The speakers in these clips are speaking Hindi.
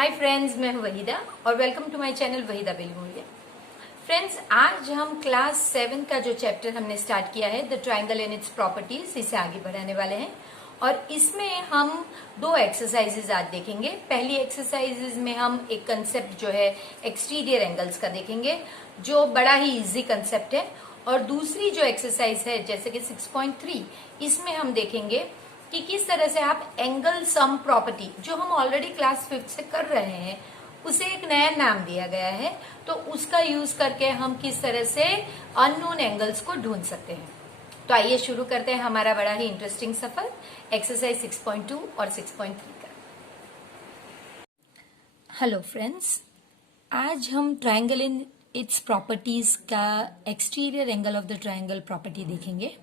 हाय फ्रेंड्स, मैं हूं वहीदा और welcome to my channel Waheeda Belmuria. Friends, आज हम क्लास 7 का जो चैप्टर हमने स्टार्ट किया है, the triangle and its properties, इसे आगे बढ़ाने वाले हैं। और इसमें हम दो एक्सरसाइजेज आज देखेंगे। पहली एक्सरसाइजेज में हम एक कंसेप्ट जो है एक्सटीरियर एंगल्स का देखेंगे, जो बड़ा ही इजी कंसेप्ट है। और दूसरी जो एक्सरसाइज है जैसे कि 6.3, इसमें हम देखेंगे कि किस तरह से आप एंगल सम प्रॉपर्टी, जो हम ऑलरेडी क्लास 5 से कर रहे हैं, उसे एक नया नाम दिया गया है, तो उसका यूज करके हम किस तरह से अननोन एंगल्स को ढूंढ सकते हैं। तो आइए शुरू करते हैं हमारा बड़ा ही इंटरेस्टिंग सफर एक्सरसाइज 6.2 और 6.3 का। हेलो फ्रेंड्स, आज हम ट्रायंगल इन इट्स प्रॉपर्टीज का exterior angle of the triangle property देखेंगे।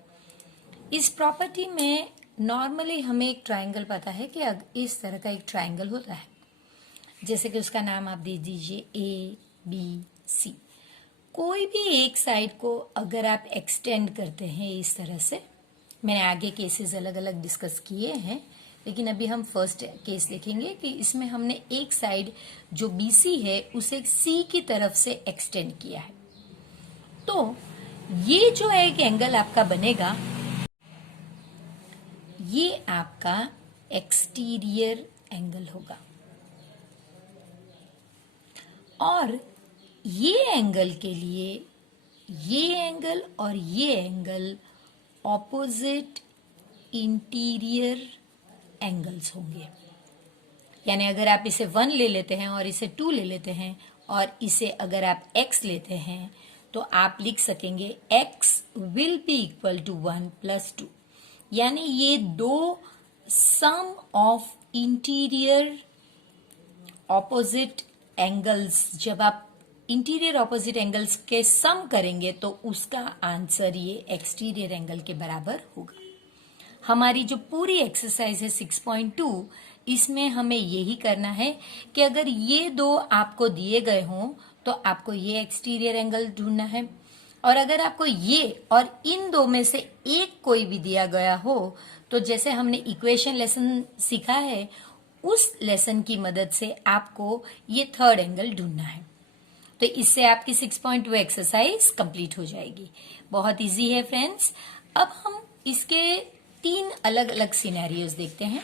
इस प्रॉपर्टी में नॉर्मली हमें एक ट्रायंगल पता है कि इस तरह का एक ट्रायंगल होता है, जैसे कि उसका नाम आप दे दीजिए ABC। कोई भी एक साइड को अगर आप एक्सटेंड करते हैं इस तरह से, मैंने आगे केसेस अलग अलग डिस्कस किए हैं, लेकिन अभी हम फर्स्ट केस देखेंगे कि इसमें हमने एक साइड जो BC है उसे C की तरफ से एक्सटेंड किया है। तो ये जो एक एंगल आपका बनेगा, ये आपका एक्सटीरियर एंगल होगा। और ये एंगल के लिए ये एंगल और ये एंगल ऑपोजिट इंटीरियर एंगल्स होंगे। यानी अगर आप इसे 1 ले लेते हैं और इसे 2 ले लेते हैं और इसे अगर आप x लेते हैं, तो आप लिख सकेंगे x will be equal to 1 + 2। यानी ये दो sum of interior opposite angles, जब आप इंटीरियर ऑपोजिट एंगल्स के सम करेंगे तो उसका आंसर ये एक्सटीरियर एंगल के बराबर होगा। हमारी जो पूरी एक्सरसाइज है 6.2, इसमें हमें यही करना है कि अगर ये दो आपको दिए गए हों तो आपको ये एक्सटीरियर एंगल ढूंढना है, और अगर आपको ये और इन दो में से एक कोई भी दिया गया हो तो जैसे हमने इक्वेशन लेसन सीखा है, उस लेसन की मदद से आपको ये थर्ड एंगल ढूंढना है। तो इससे आपकी 6.2 एक्सरसाइज कंप्लीट हो जाएगी। बहुत इजी है फ्रेंड्स। अब हम इसके 3 अलग अलग सिनेरियोज देखते हैं।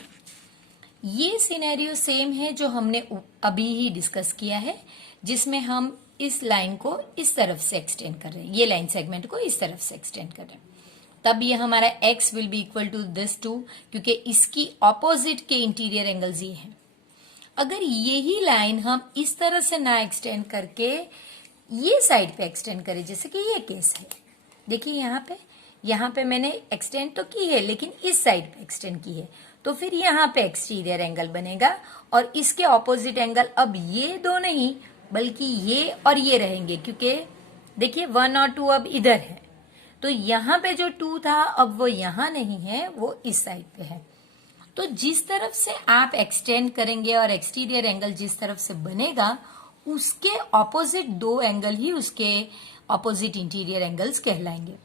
ये सिनेरियो सेम है जो हमने अभी ही डिस्कस किया है, जिसमें हम इस लाइन को इस तरफ से एक्सटेंड कर रहे हैं, ये लाइन सेगमेंट को इस तरफ से एक्सटेंड कर रहे हैं। तब ये हमारा x will be equal to this 2, क्योंकि इसकी ऑपोजिट के इंटीरियर एंगल्स ये हैं। अगर यही लाइन हम इस तरह से ना एक्सटेंड करके ये साइड पे एक्सटेंड करें, जैसे कि ये केस है, देखिए यहाँ पे मैंने एक्सटेंड तो की है लेकिन इस साइड पे एक्सटेंड की है, तो फिर यहाँ पे एक्सटीरियर एंगल बनेगा। और इसके ऑपोजिट एंगल अब ये दो नहीं बल्कि ये और ये रहेंगे, क्योंकि देखिए 1 और 2 अब इधर है, तो यहाँ पे जो 2 था अब वो यहाँ नहीं है, वो इस साइड पे है। तो जिस तरफ से आप एक्सटेंड करेंगे और एक्सटीरियर एंगल जिस तरफ से बनेगा, उसके ऑपोजिट दो एंगल ही उसके ऑपोजिट इंटीरियर एंगल्स कहलाएंगे।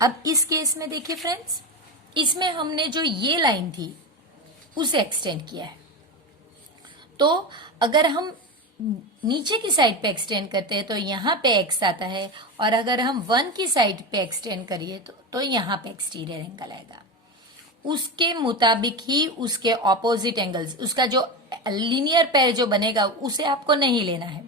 अब इस केस में देखिए फ्रेंड्स, इसमें हमने जो ये लाइन थी उसे एक्सटेंड किया है। तो अगर हम नीचे की साइड पे एक्सटेंड करते हैं तो यहाँ पे x आता है, और अगर हम 1 की साइड पे एक्सटेंड करिए तो यहाँ पे एक्सटीरियर एंगल आएगा। उसके मुताबिक ही उसके ऑपोजिट एंगल्स, उसका जो लीनियर पेयर जो बनेगा उसे आपको नहीं लेना है।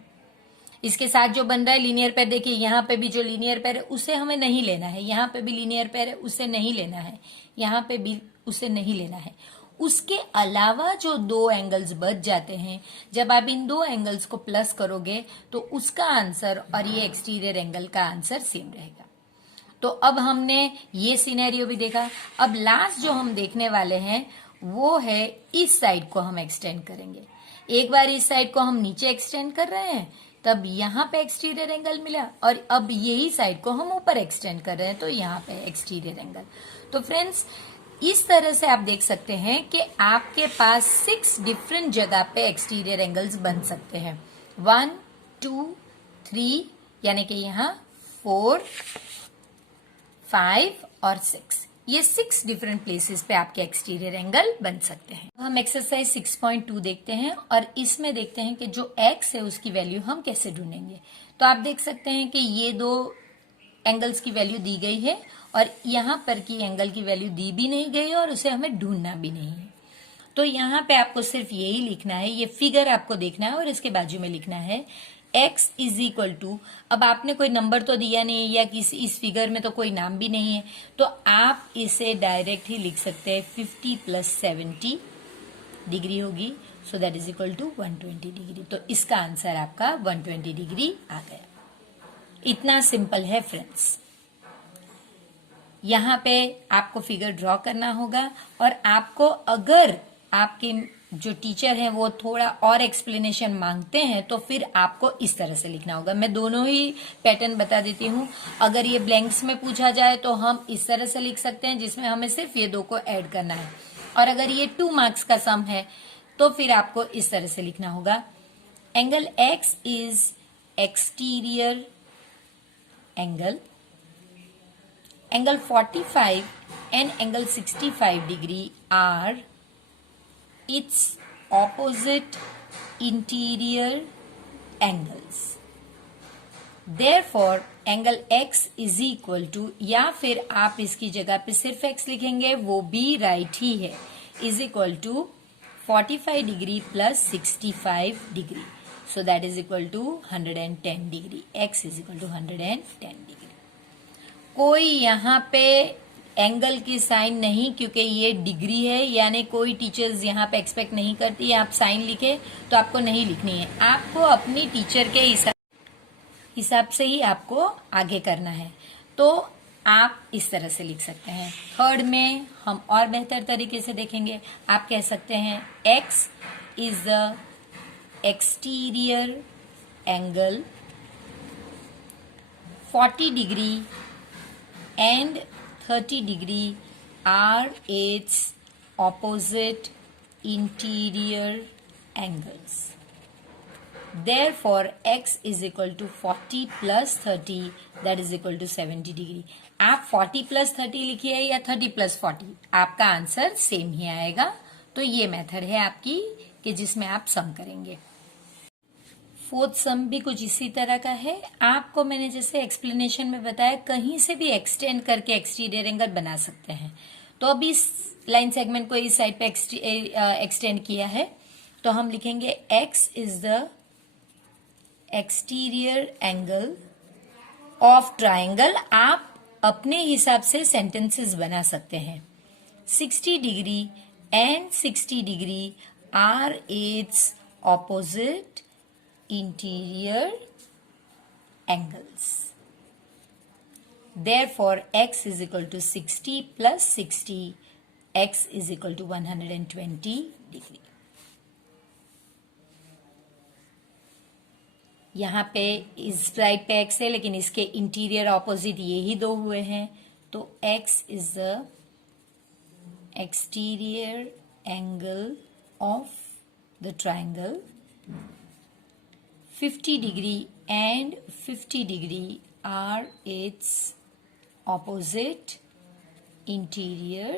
इसके साथ जो बन रहा है लीनियर पेयर, देखिए यहाँ पे भी जो लीनियर पेयर है उसे हमें नहीं लेना है, यहाँ पे भी लीनियर पेयर है उसे नहीं लेना है, यहाँ पे भी उसे नहीं लेना है। उसके अलावा जो दो एंगल्स बच जाते हैं, जब आप इन दो एंगल्स को प्लस करोगे तो उसका आंसर और ये एक्सटीरियर एंगल का आंसर सेम रहेगा। तो अब हमने ये सिनेरियो भी देखा। अब लास्ट जो हम देखने वाले हैं वो है इस साइड को हम एक्सटेंड करेंगे। एक बार इस साइड को हम नीचे एक्सटेंड कर रहे हैं, तब यहाँ पे एक्सटीरियर एंगल मिला, और अब यही साइड को हम ऊपर एक्सटेंड कर रहे हैं तो यहाँ पे एक्सटीरियर एंगल। तो फ्रेंड्स, इस तरह से आप देख सकते हैं कि आपके पास 6 डिफरेंट जगह पे एक्सटीरियर एंगल्स बन सकते हैं। 1, 2, 3, यानी कि यहाँ 4, 5 और 6। ये 6 डिफरेंट प्लेसेस पे आपके एक्सटीरियर एंगल बन सकते हैं। हम एक्सरसाइज 6.2 देखते हैं और इसमें देखते हैं कि जो x है उसकी वैल्यू हम कैसे ढूंढेंगे। तो आप देख सकते हैं कि ये दो एंगल्स की वैल्यू दी गई है और यहाँ पर की एंगल की वैल्यू दी भी नहीं गई है और उसे हमें ढूंढना भी नहीं है। तो यहाँ पे आपको सिर्फ यही लिखना है, ये फिगर आपको देखना है और इसके बाजू में लिखना है x इज इक्वल टू, अब आपने कोई नंबर तो दिया नहीं या किसी इस फिगर में तो कोई नाम भी नहीं है, तो आप इसे डायरेक्ट ही लिख सकते हैं 50 प्लस 70 डिग्री होगी, so that is equal to 120 degree. तो इसका आंसर आपका 120 डिग्री आ गया। इतना सिंपल है फ्रेंड्स। यहाँ पे आपको फिगर ड्रॉ करना होगा और आपको अगर आपके जो टीचर हैं वो थोड़ा और एक्सप्लेनेशन मांगते हैं तो फिर आपको इस तरह से लिखना होगा। मैं दोनों ही पैटर्न बता देती हूँ। अगर ये ब्लैंक्स में पूछा जाए तो हम इस तरह से लिख सकते हैं जिसमें हमें सिर्फ ये दो को ऐड करना है, और अगर ये 2 मार्क्स का सम है तो फिर आपको इस तरह से लिखना होगा angle x is exterior angle, angle 45 and angle 65 degree are its opposite interior angles. Therefore, angle x is equal to, या फिर आप इसकी जगह पे सिर्फ x लिखेंगे वो भी राइट ही है, is equal to 45 degree plus 65 degree, so that is equal to 110 degree. x is equal to 110 degree. कोई यहाँ पे एंगल की साइन नहीं, क्योंकि ये डिग्री है, यानी कोई टीचर्स यहाँ पे एक्सपेक्ट नहीं करती है आप साइन लिखे, तो आपको नहीं लिखनी है। आपको अपनी टीचर के हिसाब से ही आपको आगे करना है। तो आप इस तरह से लिख सकते हैं। थर्ड में हम और बेहतर तरीके से देखेंगे। आप कह सकते हैं x is the exterior angle 40 degree and 30 degree are its opposite interior angles. Therefore, x is equal to 40 plus 30, that is equal to 70 degree. आप 40 plus 30 लिखिए या 30 plus 40, आपका आंसर सेम ही आएगा। तो ये मेथड है आपकी कि जिसमें आप सम करेंगे। फोर्थ सम भी कुछ इसी तरह का है। आपको मैंने जैसे एक्सप्लेनेशन में बताया कहीं से भी एक्सटेंड करके एक्सटीरियर एंगल बना सकते हैं। तो अभी इस लाइन सेगमेंट को इस साइड पे एक्सटेंड किया है, तो हम लिखेंगे x is the exterior angle of triangle. आप अपने हिसाब से सेंटेंसेस बना सकते हैं। 60 degree and 60 degree are its opposite interior angles. Therefore, x is equal to 60 plus 60, x is equal to 120 degree. यहाँ पे इस साइड पे x है, लेकिन इसके इंटीरियर ऑपोजिट ये ही दो हुए हैं, तो x is the exterior angle of the triangle. 50 degree and 50 degree are its opposite interior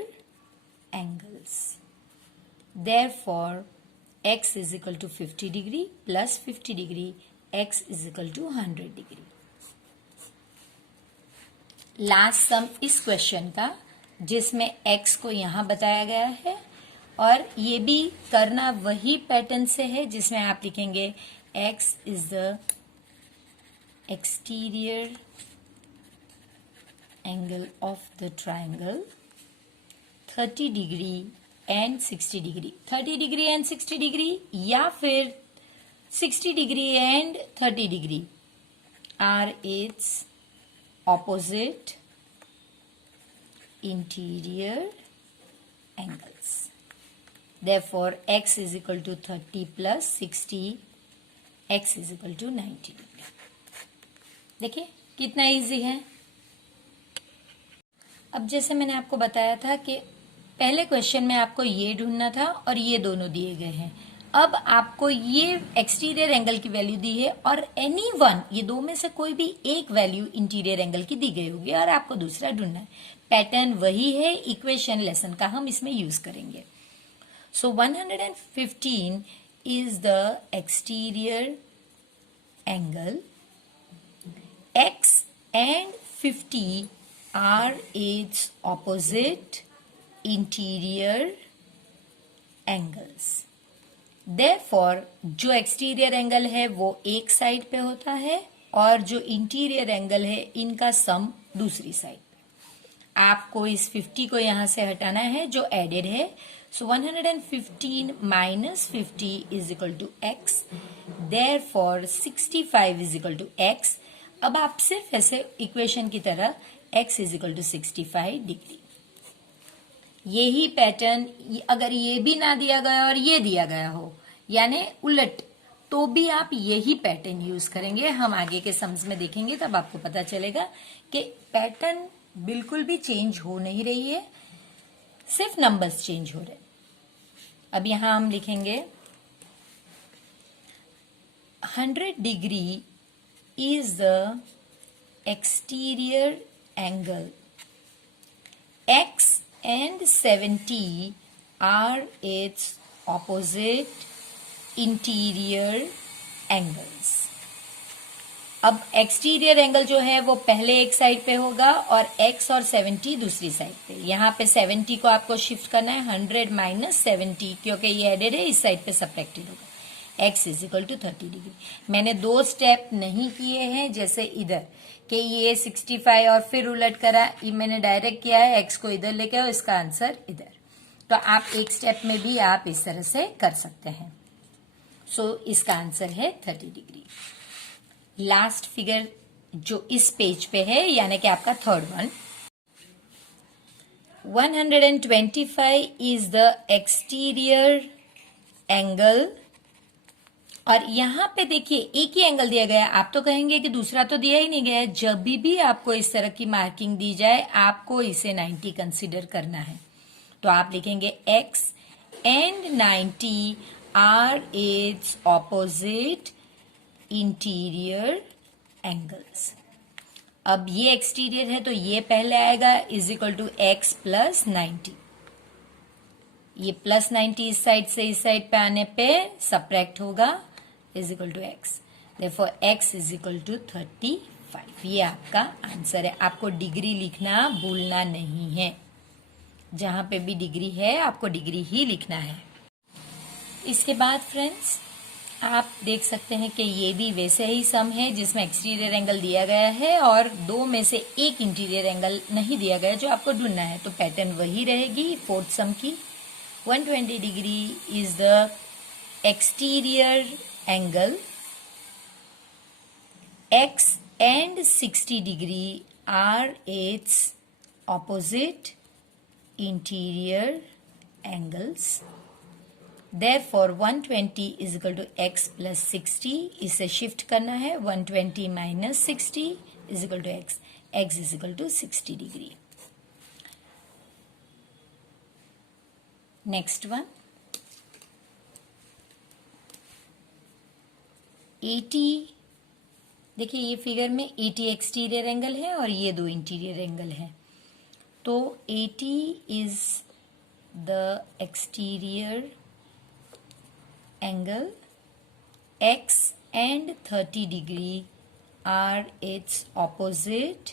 angles. Therefore, x is equal to 50 degree plus 50 degree, x is equal to 100 degree. Last सम इस क्वेश्चन का, जिसमें x को यहाँ बताया गया है, और ये भी करना वही पैटर्न से है जिसमें आप लिखेंगे x is the exterior angle of the triangle 30 degree and 60 degree, 30 degree and 60 degree, या फिर 60 degree and 30 degree are its opposite interior angles. Therefore, x is equal to 30 plus 60, x is equal to 90 degree. देखिए कितना इजी है। अब जैसे मैंने आपको बताया था कि पहले क्वेश्चन में आपको ये ढूंढना था और ये दोनों दिए गए हैं। अब आपको ये एक्सटीरियर एंगल की वैल्यू दी है और एनी वन, ये दो में से कोई भी एक वैल्यू इंटीरियर एंगल की दी गई होगी और आपको दूसरा ढूंढना है। पैटर्न वही है, इक्वेशन लेसन का हम इसमें यूज करेंगे। सो 115 is the exterior angle, x and 50 are its opposite interior angles. Therefore, जो एक्सटीरियर एंगल है वो एक साइड पे होता है और जो इंटीरियर एंगल है इनका सम दूसरी साइड। आपको इस 50 को यहां से हटाना है जो एडेड है। So 115 minus 50 is equal to x, therefore 65 is equal to x. अब आप सिर्फ ऐसे इक्वेशन की तरह x is equal to 65 degree. यही पैटर्न अगर ये भी ना दिया गया और ये दिया गया हो, यानी उलट, तो भी आप यही पैटर्न यूज करेंगे। हम आगे के सम्स में देखेंगे तब आपको पता चलेगा कि पैटर्न बिल्कुल भी चेंज हो नहीं रही है, सिर्फ नंबर्स चेंज हो रहे। अब यहां हम लिखेंगे 100 degree is the exterior angle, x and 70 are its opposite interior angles. अब एक्सटीरियर एंगल जो है वो पहले एक साइड पे होगा और x और 70 दूसरी साइड पे। यहाँ पे 70 को आपको शिफ्ट करना है 100 माइनस 70, क्योंकि ये एडेड है, इस साइड पे सब्ट्रैक्टेड होगा। x is equal to 30 degree. मैंने दो स्टेप नहीं किए हैं जैसे इधर कि ये 65 और फिर उलट करा, ये मैंने डायरेक्ट किया है, x को इधर लेके आओ, इसका आंसर इधर। तो आप एक स्टेप में भी आप इस तरह से कर सकते हैं। सो इसका आंसर है 30 डिग्री। लास्ट फिगर जो इस पेज पे है, यानी कि आपका third one, 125 is the exterior angle. और यहां पे देखिए एक ही एंगल दिया गया है, आप तो कहेंगे कि दूसरा तो दिया ही नहीं गया है। जब भी आपको इस तरह की मार्किंग दी जाए आपको इसे 90 कंसीडर करना है। तो आप लिखेंगे x and 90 are its opposite interior angles. अब ये एक्सटीरियर है तो ये पहले आएगा, is equal to x plus 90। ये प्लस 90 इस साइड से इस साइड पे आने पे सब्ट्रैक्ट होगा, is equal to x. Therefore x is equal to 35। ये आपका आंसर है। आपको डिग्री लिखना भूलना नहीं है, जहां पे भी डिग्री है आपको डिग्री ही लिखना है। इसके बाद फ्रेंड्स आप देख सकते हैं कि ये भी वैसे ही सम है जिसमें एक्सटीरियर एंगल दिया गया है और दो में से एक इंटीरियर एंगल नहीं दिया गया जो आपको ढूंढना है। तो पैटर्न वही रहेगी फोर्थ सम की। 120 degree is the exterior angle, x and 60 degree are its opposite interior angles. Therefore 120 is equal to x plus 60। इसे शिफ्ट करना है, 120 minus 60 is equal to x, x is equal to 60 degree। Next one, 80। देखिए ये फिगर में 80 एक्सटीरियर एंगल है और ये दो इंटीरियर एंगल है। तो 80 is the exterior angle, x and 30 degree are its opposite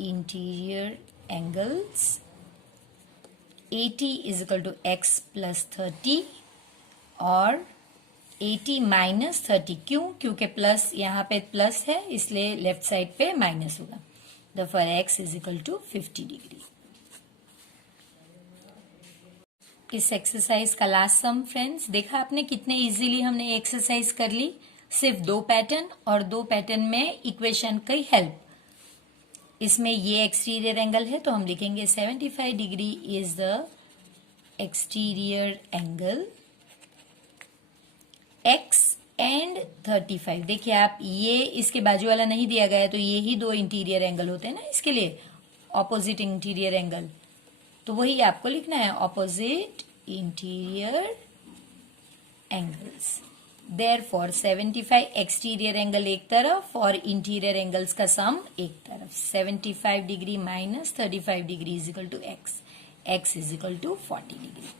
interior angles. 80 is equal to x plus 30 और 80 माइनस 30, क्यों? क्योंकि प्लस यहाँ पे प्लस है इसलिए लेफ्ट साइड पे माइनस होगा। Therefore x is equal to 50 degree. इस एक्सरसाइज का लास्ट सम फ्रेंड्स, देखा आपने कितने इजीली हमने एक्सरसाइज कर ली। सिर्फ दो पैटर्न और दो पैटर्न में इक्वेशन की हेल्प। इसमें ये एक्सटीरियर एंगल है तो हम लिखेंगे 75 degree is the exterior angle, x and 35। देखिए आप, ये इसके बाजू वाला नहीं दिया गया है तो ये ही दो इंटीरियर एंगल होते हैं ना इसके लिए, ऑपोजिट इंटीरियर एंगल। तो वही आपको लिखना है, opposite interior angles. Therefore 75 exterior angle एक तरफ और इंटीरियर एंगल्स का सम एक तरफ। 75 degree minus 35 degree is equal to x, x is equal to 40 degree.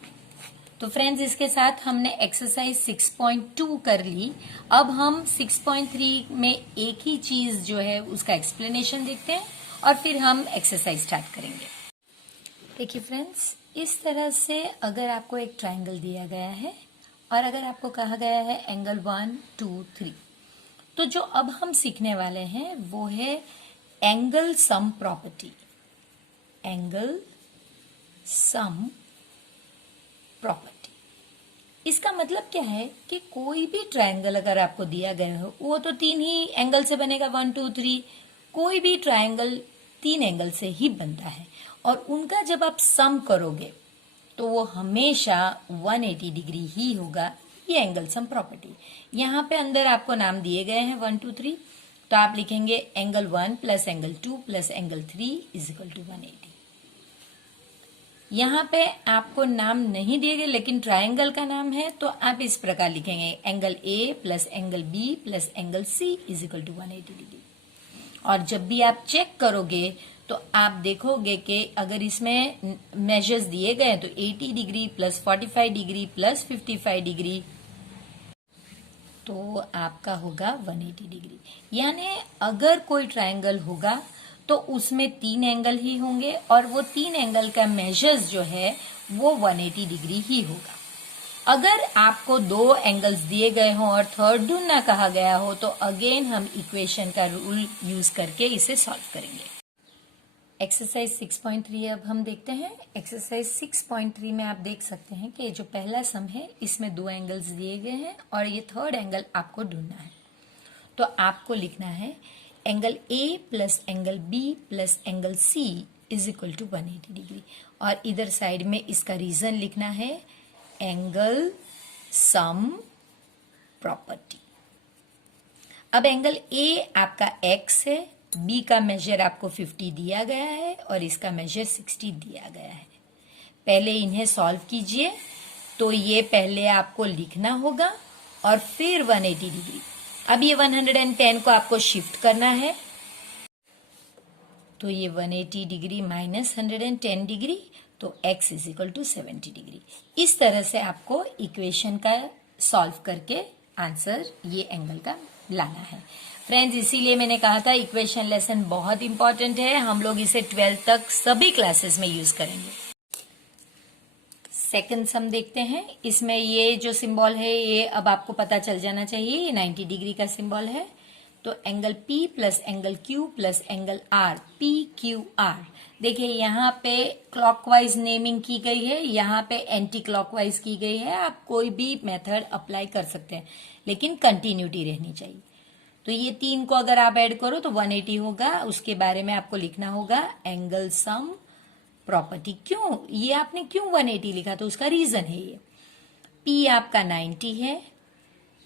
तो फ्रेंड्स, इसके साथ हमने एक्सरसाइज 6.2 कर ली। अब हम 6.3 में एक ही चीज जो है उसका एक्सप्लेनेशन देखते हैं और फिर हम एक्सरसाइज स्टार्ट करेंगे। देखिए फ्रेंड्स, इस तरह से अगर आपको एक ट्रायंगल दिया गया है और अगर आपको कहा गया है एंगल 1, 2, 3, तो जो अब हम सीखने वाले हैं वो है angle sum property. Angle sum property, इसका मतलब क्या है कि कोई भी ट्रायंगल अगर आपको दिया गया हो, वो तो 3 ही एंगल से बनेगा, 1, 2, 3। कोई भी ट्रायंगल 3 एंगल से ही बनता है और उनका जब आप सम करोगे तो वो हमेशा 180 डिग्री ही होगा। ये एंगल सम प्रॉपर्टी। यहाँ पे अंदर आपको नाम दिए गए हैं 1, 2, 3, तो आप लिखेंगे angle 1 plus angle 2 plus angle 3 is equal to 180। यहाँ पे आपको नाम नहीं दिए गए लेकिन ट्रायंगल का नाम है, तो आप इस प्रकार लिखेंगे angle A plus angle B plus angle C is equal to 180 degree. और जब भी आप चेक करोगे तो आप देखोगे कि अगर इसमें मेजर्स दिए गए तो 80 degree plus 45 degree plus 55 degree, तो आपका होगा 180 डिग्री। यानी अगर कोई ट्रायंगल होगा तो उसमें 3 एंगल ही होंगे और वो 3 एंगल का मेजर्स जो है वो 180 डिग्री ही होगा। अगर आपको 2 एंगल्स दिए गए हों और थर्ड ढूंढना कहा गया हो तो अगेन हम इक्वेशन का रूल यूज करके इसे सॉल्व करेंगे। एक्सरसाइज 6.3 अब हम देखते हैं। एक्सरसाइज 6.3 में आप देख सकते हैं कि जो पहला सम है इसमें 2 एंगल्स दिए गए हैं और ये थर्ड एंगल आपको ढूंढना है। तो आपको लिखना है angle A plus angle B plus angle C is equal to 180 degree और इधर साइड में इसका रीजन लिखना है एंगल सम प्रॉपर्टी। अब एंगल ए आपका x है, बी का मेजर आपको 50 दिया गया है और इसका मेजर 60 दिया गया है। पहले इन्हें सॉल्व कीजिए। तो ये पहले आपको लिखना होगा और फिर 180 डिग्री। अब ये 110 को आपको शिफ्ट करना है, तो ये 180 डिग्री माइनस 110 डिग्री, तो x is equal to 70 degree. इस तरह से आपको इक्वेशन का सॉल्व करके आंसर ये एंगल का लाना है। फ्रेंड्स, इसीलिए मैंने कहा था इक्वेशन लेसन बहुत इंपॉर्टेंट है। हम लोग इसे 12th तक सभी क्लासेस में यूज करेंगे। सेकंड सम देखते हैं। इसमें ये जो सिंबल है ये अब आपको पता चल जाना चाहिए, ये 90 डिग्री का सिंबल है। तो angle P plus angle Q plus angle R, PQR। देखिए यहाँ पे क्लॉकवाइज नेमिंग की गई है, यहाँ पे एंटी क्लॉकवाइज की गई है। आप कोई भी मेथड अप्लाई कर सकते हैं लेकिन कंटिन्यूटी रहनी चाहिए। तो ये 3 को अगर आप ऐड करो तो 180 होगा। उसके बारे में आपको लिखना होगा एंगल सम प्रॉपर्टी। क्यों ये आपने क्यों 180 लिखा, तो उसका रीजन है ये। P आपका 90 है,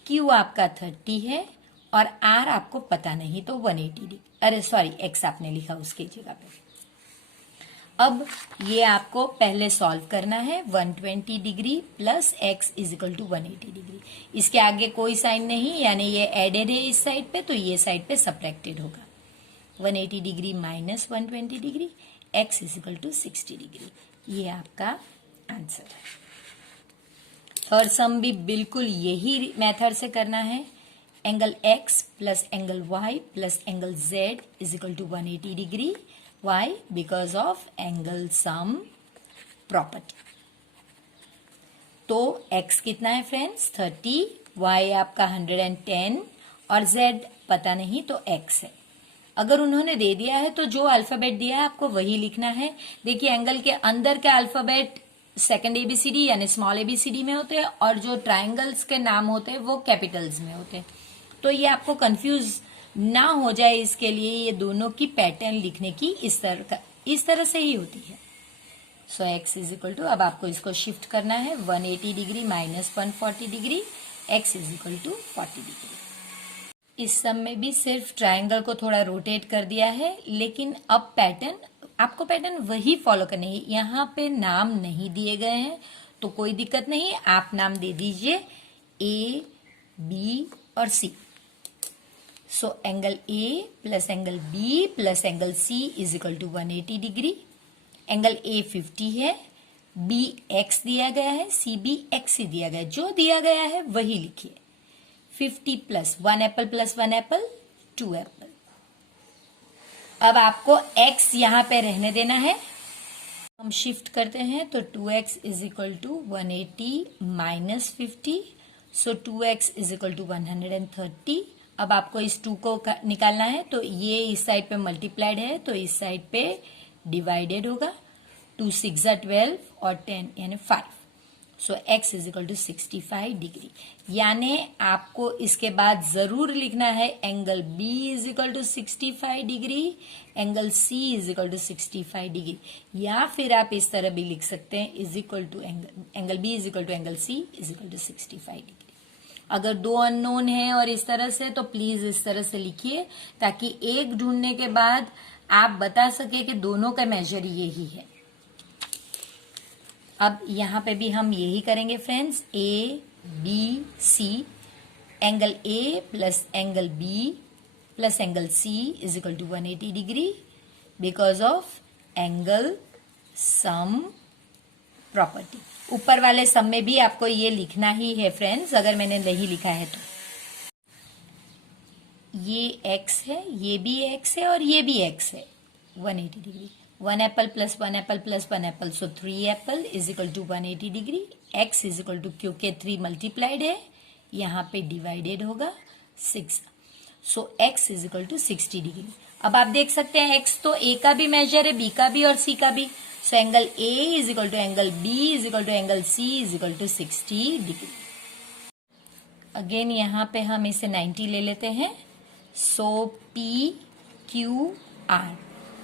Q आपका 30 है और R आपको पता नहीं तो 180 डिग्री, अरे सॉरी x आपने लिखा उसकी जगह पे। अब ये आपको पहले सॉल्व करना है। 120 degree plus x is equal to 180 degree. इसके आगे कोई साइन नहीं, यानी ये एडेड है इस साइड पे, तो ये साइड पे सब्ट्रैक्टेड होगा। 180 degree minus 120 degree, x is equal to 60 degree. ये आपका आंसर है। थर्ड सम भी बिल्कुल यही मेथड से करना है। Angle x plus angle y plus angle z is equal to 180 degree. Why? Because of angle sum property. तो x कितना है फ्रेंड्स 30, y आपका 110 और z पता नहीं तो x है। अगर उन्होंने दे दिया है तो जो अल्फाबेट दिया है आपको वही लिखना है। देखिए एंगल के अंदर के अल्फाबेट सेकंड ABCD यानी स्मॉल ABCD में होते हैं और जो ट्राइंगल्स के नाम होते हैं वो कैपिटल्स में होते हैं। तो ये आपको कंफ्यूज ना हो जाए इसके लिए ये दोनों की पैटर्न लिखने की इस तरह से ही होती है। So x is equal to, अब आपको इसको शिफ्ट करना है 180 degree minus 140 degree, x is equal to 40 degree. इस सम में भी सिर्फ ट्रायंगल को थोड़ा रोटेट कर दिया है, लेकिन अब आपको पैटर्न वही फॉलो करना है। यहाँ पे नाम नहीं दिए गए हैं तो कोई दिक्कत नहीं, आप नाम दे दीजिए ए, बी और C. So angle A plus angle B plus angle C is equal to 180 degree. Angle A 50 है, बी एक्स दिया गया है, सी बी एक्स ही दिया गया है, जो दिया गया है वही लिखिए। 50 plus 1 apple plus 1 Apple 2 Apple. अब आपको x यहां पे रहने देना है, हम शिफ्ट करते हैं तो 2x is equal to 180 minus 50, so 2x is equal to 130। अब आपको इस 2 को निकालना है, तो ये इस साइड पे मल्टीप्लाइड है तो इस साइड पे डिवाइडेड होगा। 2 6 12 और 10 यानी 5। So x is equal to 65 degree. यानी आपको इसके बाद जरूर लिखना है angle B is equal to 65 degree, angle C is equal to 65 degree, या फिर आप इस तरह भी लिख सकते हैं is equal to angle B is equal to angle C is equal to 65 degree. अगर 2 अननोन है और इस तरह से, तो प्लीज इस तरह से लिखिए ताकि एक ढूंढने के बाद आप बता सके कि दोनों का मेजर यही है। अब यहां पे भी हम यही करेंगे friends, A B C, angle A plus angle B plus angle C is equal to 180 degree because of angle sum property. ऊपर वाले सम में भी आपको ये लिखना ही है फ्रेंड्स, अगर मैंने नहीं लिखा है तो। ये x है, ये भी x है और ये भी x है। 180 degree, 1 apple plus 1 apple plus 1 apple, so 3 apple is equal to 180 degree. x is equal to, क्योंकि 3 मल्टीप्लाइड है यहाँ पे डिवाइडेड होगा 6, so x is equal to 60 degree. अब आप देख सकते हैं x तो a का भी मेजर है, b का भी और c का भी, so angle a is equal to angle b is equal to angle c is equal to 60 degree. Again यहाँ पे हम इसे 90 ले लेते हैं, so p q r,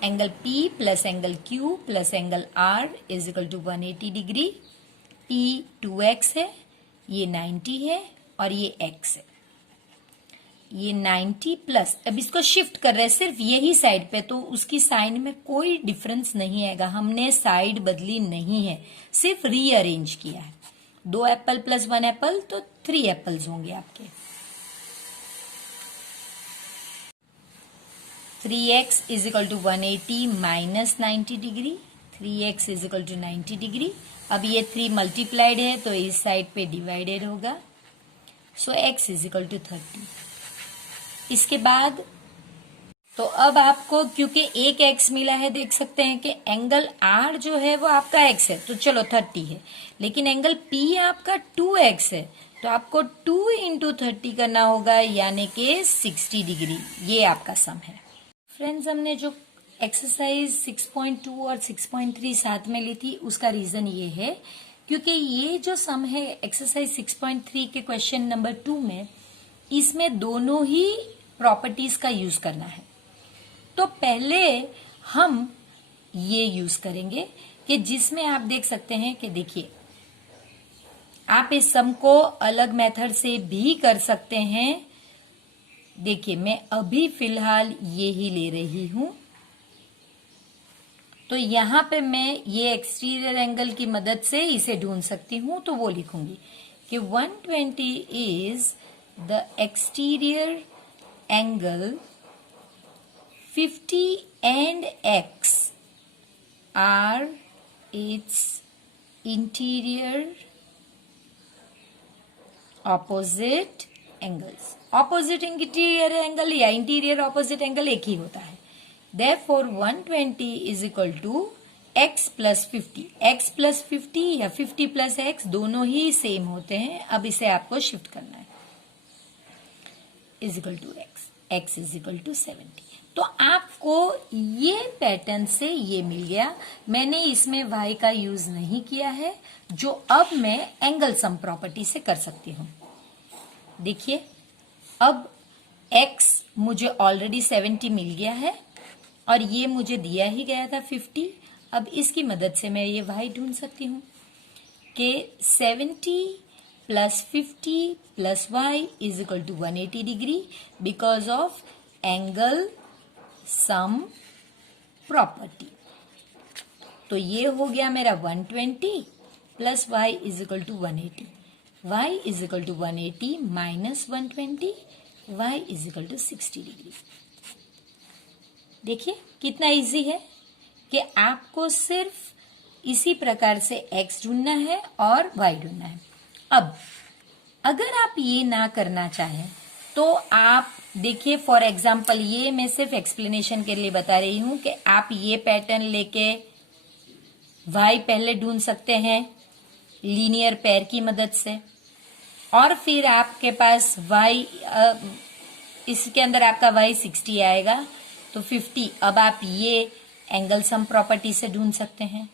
angle P plus angle Q plus angle R is equal to 180 degree. P 2x है, ये 90 है और ये x है। ये 90 प्लस, अब इसको शिफ्ट कर रहे हैं सिर्फ यही साइड पे, तो उसकी साइन में कोई डिफरेंस नहीं आएगा, हमने साइड बदली नहीं है, सिर्फ रीअरेंज किया है। 2 एप्पल प्लस 1 एप्पल तो 3 एप्पल्स होंगे आपके। 3x is equal to 180 minus 90 degree, 3x is equal to 90 degree. अब ये 3 मल्टीप्लाइड है तो इस साइड पे डिवाइडेड होगा, सो x इज इक्वल टू 30। इसके बाद तो अब आपको क्योंकि एक x मिला है, देख सकते हैं कि एंगल R जो है वो आपका x है, तो चलो 30 है, लेकिन एंगल P आपका 2x है, तो आपको 2 इंटू 30 करना होगा, यानी कि 60 डिग्री। ये आपका सम है फ्रेंड्स। हमने जो एक्सरसाइज 6.2 और 6.3 साथ में ली थी, उसका रीजन ये है क्योंकि ये जो सम है एक्सरसाइज 6.3 के क्वेश्चन नंबर 2 में, इसमें दोनों ही प्रॉपर्टीज का यूज करना है। तो पहले हम ये यूज करेंगे कि जिसमें आप देख सकते हैं कि देखिए, आप इस सम को अलग मेथड से भी कर सकते हैं। देखिए, मैं अभी फिलहाल ये ही ले रही हूं, तो यहां पे मैं ये एक्सटीरियर एंगल की मदद से इसे ढूंढ सकती हूं, तो वो लिखूंगी कि 120 is the exterior angle 50 and x are its interior opposite angles। Opposite interior angle या इंटीरियर ऑपोजिट एंगल एक ही होता है। Therefore 120 is equal to x plus 50। x plus 50 या 50 प्लस x दोनों ही सेम होते हैं। अब इसे आपको शिफ्ट करना है, is equal to x is equal to 70। तो आपको ये पैटर्न से ये मिल गया। मैंने इसमें y का यूज नहीं किया है, जो अब मैं एंगल सम प्रॉपर्टी से कर सकती हूं। देखिए, अब x मुझे ऑलरेडी 70 मिल गया है और ये मुझे दिया ही गया था 50। अब इसकी मदद से मैं ये y ढूंढ सकती हूं कि 70 plus 50 plus y is equal to 180 degree because of angle sum property. तो ये हो गया मेरा 120 plus y is equal to 180। y is equal to 180 minus 120, y is equal to 60 degree. देखिए कितना इजी है कि आपको सिर्फ इसी प्रकार से x ढूंढना है और y ढूंढना है। अब अगर आप ये ना करना चाहें तो आप देखिए, फॉर एग्जाम्पल ये मैं सिर्फ एक्सप्लेनेशन के लिए बता रही हूं कि आप ये पैटर्न लेके y पहले ढूंढ सकते हैं लीनियर पेयर की मदद से, और फिर आपके पास y इसके अंदर आपका y 60 आएगा तो 50। अब आप ये एंगल सम प्रॉपर्टी से ढूंढ सकते हैं।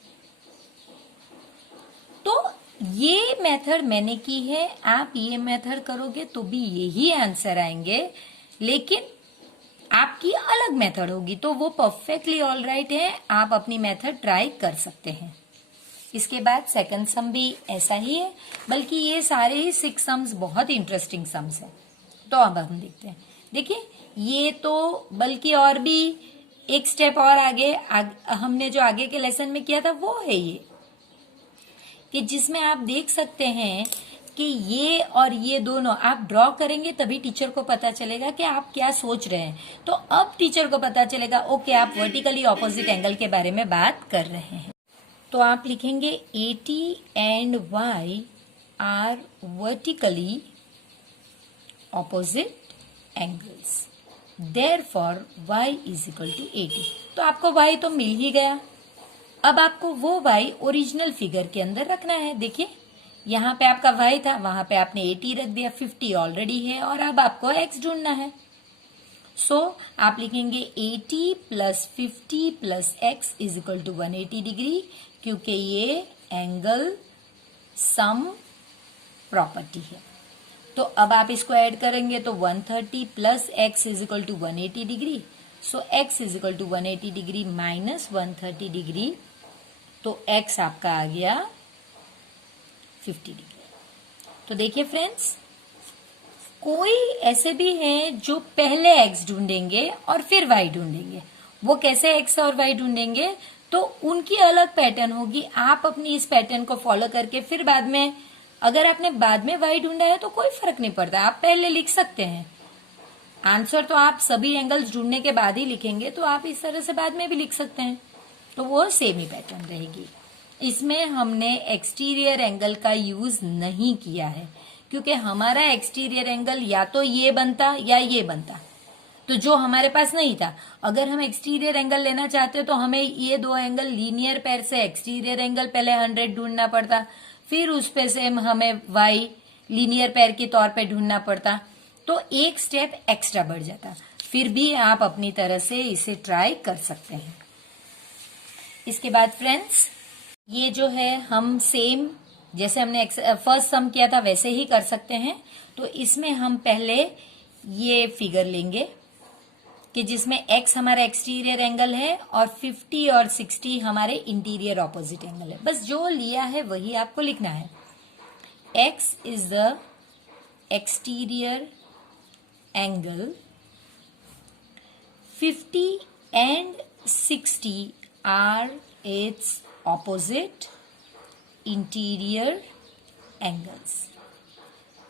तो ये मेथड मैंने की है, आप ये मेथड करोगे तो भी यही आंसर आएंगे, लेकिन आपकी अलग मेथड होगी तो वो परफेक्टली ऑल राइट है, आप अपनी मेथड ट्राई कर सकते हैं। इसके बाद सेकंड सम भी ऐसा ही है, बल्कि ये सारे ही 6 सम्स बहुत इंटरेस्टिंग सम्स हैं। तो अब हम देखते हैं। देखिए ये तो बल्कि और भी एक स्टेप और आगे हमने जो आगे के लेसन में किया था वो है ये, कि जिसमें आप देख सकते हैं कि ये और ये दोनों आप ड्रॉ करेंगे तभी टीचर को पता चलेगा कि आप क्या सोच रहे हैं। तो अब टीचर को पता चलेगा ओके आप वर्टिकली ऑपोजिट एंगल के बारे में बात कर रहे हैं। तो आप लिखेंगे 80 and y are vertically opposite angles, therefore y is equal to 80। तो आपको y तो मिल ही गया, अब आपको वो y ओरिजिनल फिगर के अंदर रखना है। देखिए यहाँ पे आपका y था, वहां पे आपने 80 रख दिया, 50 ऑलरेडी है, और अब आपको x ढूंढना है। सो आप लिखेंगे 80 plus 50 plus x is equal to 180 degree, क्योंकि ये एंगल सम प्रॉपर्टी है। तो अब आप इसको ऐड करेंगे तो 130 plus x is equal to 180 degree. So x is equal to 180 degree minus 130 degree, तो x आपका आ गया 50 डिग्री। तो देखिए फ्रेंड्स, कोई ऐसे भी हैं जो पहले x ढूंढेंगे और फिर y ढूंढेंगे। वो कैसे x और y ढूंढेंगे तो उनकी अलग पैटर्न होगी। आप अपनी इस पैटर्न को फॉलो करके फिर बाद में, अगर आपने बाद में y ढूंढा है तो कोई फर्क नहीं पड़ता, आप पहले लिख सकते हैं आंसर। तो आप सभी एंगल्स ढूंढने के बाद ही लिखेंगे, तो आप इस तरह से बाद में भी लिख सकते हैं, तो वो सेम ही पैटर्न रहेगी। इसमें हमने एक्सटीरियर एंगल का यूज नहीं किया है, क्योंकि हमारा एक्सटीरियर एंगल या तो ये बनता या ये बनता, तो जो हमारे पास नहीं था। अगर हम एक्सटीरियर एंगल लेना चाहते तो हमें ये दो एंगल लीनियर पेयर से एक्सटीरियर एंगल पहले 100 ढूंढना पड़ता, फिर उस पे से हमें y लीनियर पेयर के तौर पे ढूंढना पड़ता, तो एक स्टेप एक्स्ट्रा बढ़ जाता। फिर भी आप अपनी तरह से इसे ट्राई कर सकते हैं। इसके बाद फ्रेंड्स, ये जो है हम सेम जैसे हमने फर्स्ट सम किया था वैसे ही कर सकते हैं। तो इसमें हम पहले ये फिगर लेंगे कि जिसमें x हमारा एक्सटीरियर एंगल है और 50 और 60 हमारे इंटीरियर ऑपोजिट एंगल है। बस जो लिया है वही आपको लिखना है। x is the exterior angle, 50 and 60 are its opposite interior angles.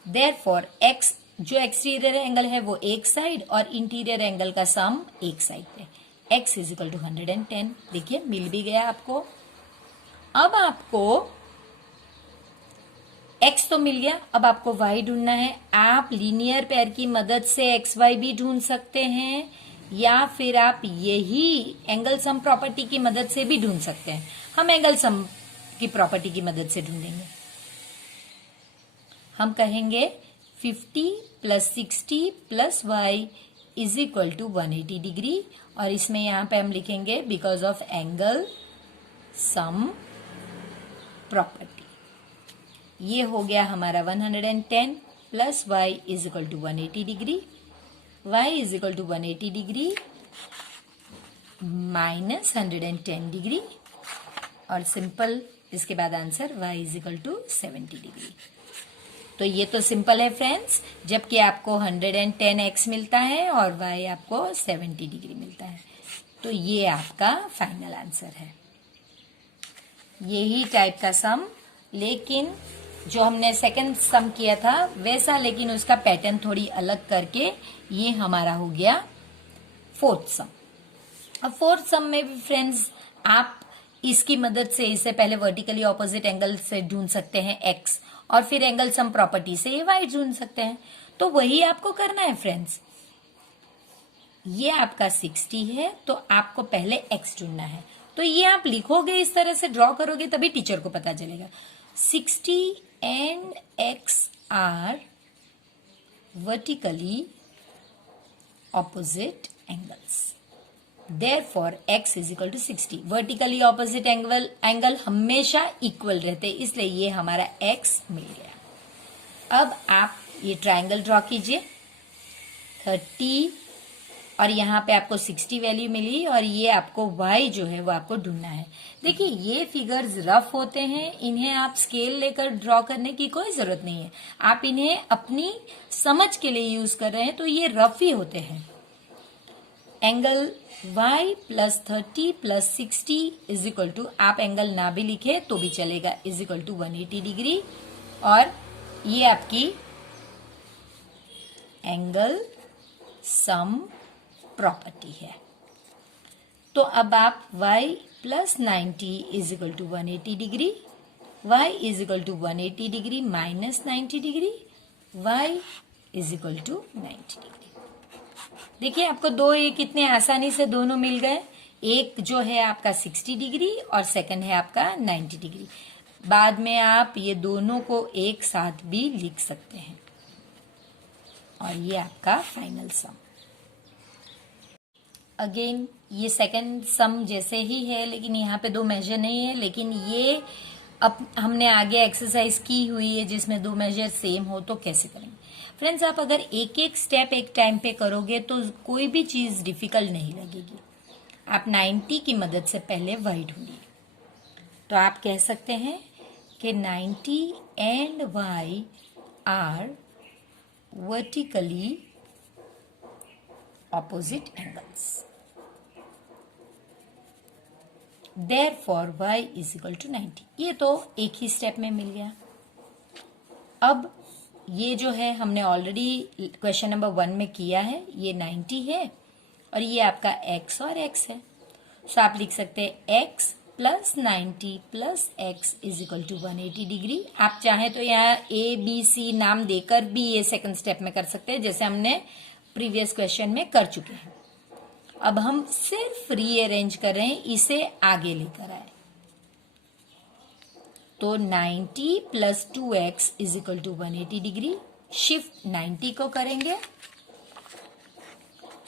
Therefore, x जो एक्सटीरियर एंगल है वो एक साइड और इंटीरियर एंगल का सम एक साइड पे, x इज इक्वल टू 110। देखिए मिल भी गया आपको। अब आपको x तो मिल गया, अब आपको y ढूंढना है। आप लीनियर पेयर की मदद से एक्स वाई भी ढूंढ सकते हैं, या फिर आप यही एंगल सम प्रॉपर्टी की मदद से भी ढूंढ सकते हैं। हम एंगल सम की प्रॉपर्टी की मदद से ढूंढेंगे। हम कहेंगे 50 plus 60 plus y is equal to 180 degree, और इसमें यहां पे हम लिखेंगे because of angle sum property. ये हो गया हमारा 110 plus y is equal to 180 degree, y is equal to 180 degree minus 110 degree, और सिंपल इसके बाद answer y is equal to 70 degree. तो ये तो सिंपल है फ्रेंड्स, जबकि आपको 110x मिलता है और y आपको 70 डिग्री मिलता है। तो ये आपका फाइनल आंसर है। यही टाइप का सम, लेकिन जो हमने सेकंड सम किया था वैसा, लेकिन उसका पैटर्न थोड़ी अलग करके ये हमारा हो गया फोर्थ सम। अब फोर्थ सम में भी फ्रेंड्स आप इसकी मदद से इसे पहले वर्टिकली ऑपोजिट एंगल से ढूंढ सकते हैं एक्स, और फिर एंगल सम प्रॉपर्टी से ये वाई ढूंढ सकते हैं। तो वही आपको करना है फ्रेंड्स। ये आपका 60 है तो आपको पहले एक्स ढूंढना है। तो ये आप लिखोगे, इस तरह से ड्रॉ करोगे तभी टीचर को पता चलेगा। 60 and x are vertically opposite angles, therefore x is equal to 60। Vertically opposite angle हमेशा इक्वल रहते हैं, इसलिए ये हमारा x मिल गया। अब आप ये ट्रायंगल ड्रॉ कीजिए। 30 और यहाँ पे आपको 60 वैल्यू मिली, और ये आपको y जो है वो आपको ढूंढना है। देखिए ये फिगर्स रफ होते हैं, इन्हें आप स्केल लेकर ड्रॉ करने की कोई जरूरत नहीं है। आप इन्हें अपनी समझ के लिए यूज कर रहे हैं तो ये रफ ही होते हैं। Angle y plus 30 plus 60 is equal to, आप एंगल ना भी लिखे तो भी चलेगा, इज इक्वल टू 180 डिग्री, और ये आपकी एंगल सम प्रॉपर्टी है। तो अब आप y plus 90 is equal to 180 degree, y is equal to 180 degree minus 90 degree, y is equal to 90 degree. देखिए आपको दो एक कितने आसानी से दोनों मिल गए। एक जो है आपका 60 डिग्री और सेकंड है आपका 90 डिग्री। बाद में आप ये दोनों को एक साथ भी लिख सकते हैं, और ये आपका फाइनल सम। अगेन ये सेकंड सम जैसे ही है, लेकिन यहाँ पे दो मेजर नहीं है, लेकिन ये अब हमने आगे एक्सरसाइज की हुई है जिसमें दो मेजर सेम हो तो कैसे करेंगे। फ्रेंड्स आप अगर एक एक स्टेप एक टाइम पे करोगे तो कोई भी चीज डिफिकल्ट नहीं लगेगी। आप 90 की मदद से पहले y ढूंढिए। तो आप कह सकते हैं कि 90 and y are vertically opposite angles, therefore y is equal to 90। ये तो एक ही स्टेप में मिल गया। अब ये जो है हमने ऑलरेडी क्वेश्चन नंबर 1 में किया है, ये 90 है और ये आपका x और x है। सो आप लिख सकते हैं x plus 90 plus x is equal to 180 degree. आप चाहें तो यहाँ a b c नाम देकर भी ये सेकंड स्टेप में कर सकते हैं, जैसे हमने प्रीवियस क्वेश्चन में कर चुके हैं। अब हम सिर्फ रीअरेंज कर रहे हैं, इसे आगे लेकर आए। तो 90 plus 2x is equal to 180 degree. Shift 90 को करेंगे,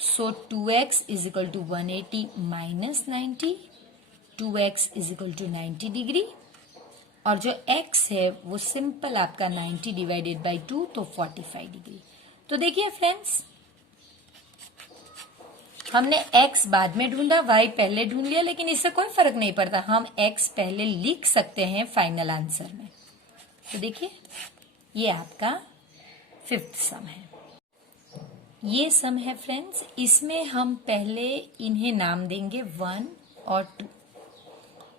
so 2x is equal to 180 minus 90, 2x is equal to 90 degree, और जो x है वो सिंपल आपका 90 डिवाइडेड बाई 2 तो 45 डिग्री। तो देखिए फ्रेंड्स, हमने x बाद में ढूंढा, y पहले ढूंढ लिया, लेकिन इससे कोई फर्क नहीं पड़ता, हम x पहले लिख सकते हैं फाइनल आंसर में। तो देखिए ये आपका फिफ्थ सम है। ये सम है फ्रेंड्स, इसमें हम पहले इन्हें नाम देंगे 1 और 2,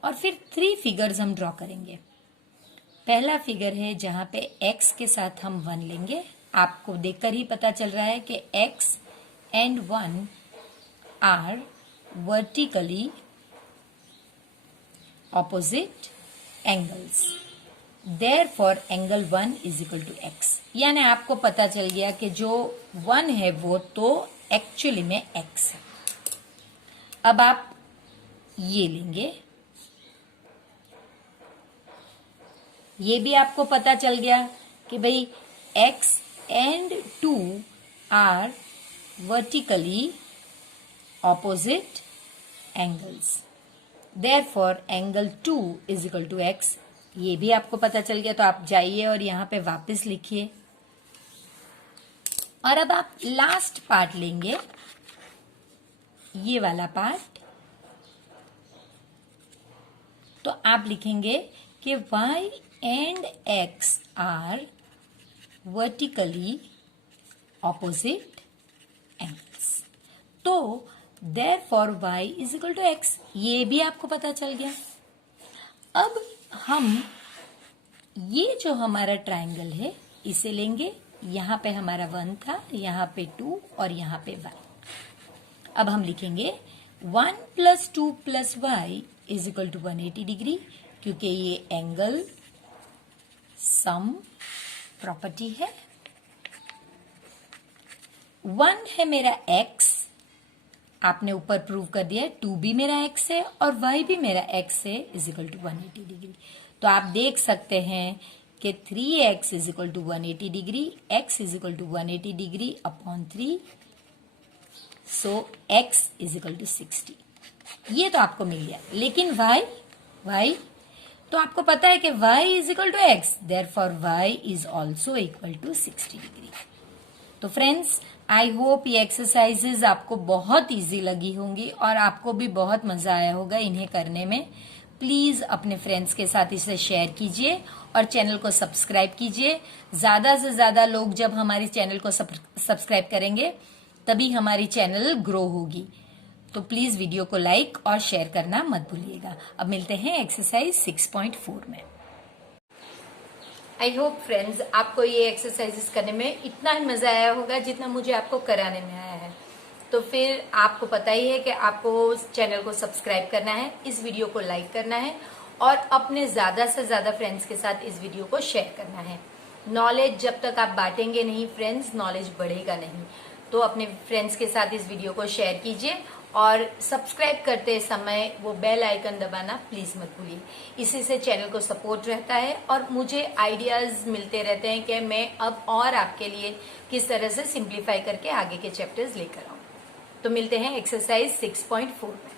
और फिर 3 फिगर्स हम ड्रॉ करेंगे। पहला फिगर है जहां पे x के साथ हम 1 लेंगे। आपको देखकर ही पता चल रहा है कि x and 1 are vertically opposite angles, therefore angle 1 is equal to x। यानी आपको पता चल गया कि जो 1 है वो तो एक्चुअली में x है। अब आप ये लेंगे, ये भी आपको पता चल गया कि भाई x and 2 are vertically opposite angles, therefore angle 2 is equal to x। ये भी आपको पता चल गया, तो आप जाइए और यहां पे वापस लिखिए। और अब आप लास्ट पार्ट लेंगे, ये वाला पार्ट, तो आप लिखेंगे कि y and x are vertically opposite angles, तो therefore y is equal to x। ये भी आपको पता चल गया। अब हम ये जो हमारा ट्रायंगल है इसे लेंगे, यहाँ पे हमारा 1 था, यहाँ पे 2 और यहाँ पे y। अब हम लिखेंगे 1 + 2 + y is equal to 180 degree, क्योंकि ये एंगल सम प्रॉपर्टी है। 1 है मेरा x, आपने ऊपर प्रूव कर दिया है, 2 भी मेरा x है और y भी मेरा x है, इज इक्वल टू 180 डिग्री। तो आप देख सकते हैं कि 3x is equal to 180 degree, x is equal to 180 degree upon 3, so x is equal to 60। ये तो आपको मिल गया, लेकिन y तो आपको पता है कि y is equal to x, therefore y is also equal to 60 degree. तो फ्रेंड्स, आई होप ये एक्सरसाइजेज आपको बहुत इजी लगी होंगी और आपको भी बहुत मजा आया होगा इन्हें करने में। प्लीज अपने फ्रेंड्स के साथ इसे शेयर कीजिए और चैनल को सब्सक्राइब कीजिए। ज्यादा से ज्यादा लोग जब हमारे चैनल को सब्सक्राइब करेंगे तभी हमारी चैनल ग्रो होगी। तो प्लीज वीडियो को लाइक और शेयर करना मत भूलिएगा। अब मिलते हैं एक्सरसाइज 6.4 में। आई होप फ्रेंड्स आपको ये एक्सरसाइजेस करने में इतना ही मजा आया होगा जितना मुझे आपको कराने में आया है। तो फिर आपको पता ही है कि आपको चैनल को सब्सक्राइब करना है, इस वीडियो को लाइक करना है और अपने ज्यादा से ज्यादा फ्रेंड्स के साथ इस वीडियो को शेयर करना है। नॉलेज जब तक आप बांटेंगे नहीं फ्रेंड्स, नॉलेज बढ़ेगा नहीं। तो अपने फ्रेंड्स के साथ इस वीडियो को शेयर कीजिए और सब्सक्राइब करते समय वो बेल आइकन दबाना प्लीज मत भूलिए। इसी से चैनल को सपोर्ट रहता है और मुझे आइडियाज मिलते रहते हैं कि मैं अब और आपके लिए किस तरह से सिंप्लीफाई करके आगे के चैप्टर्स लेकर आऊं। तो मिलते हैं एक्सरसाइज 6.4 में।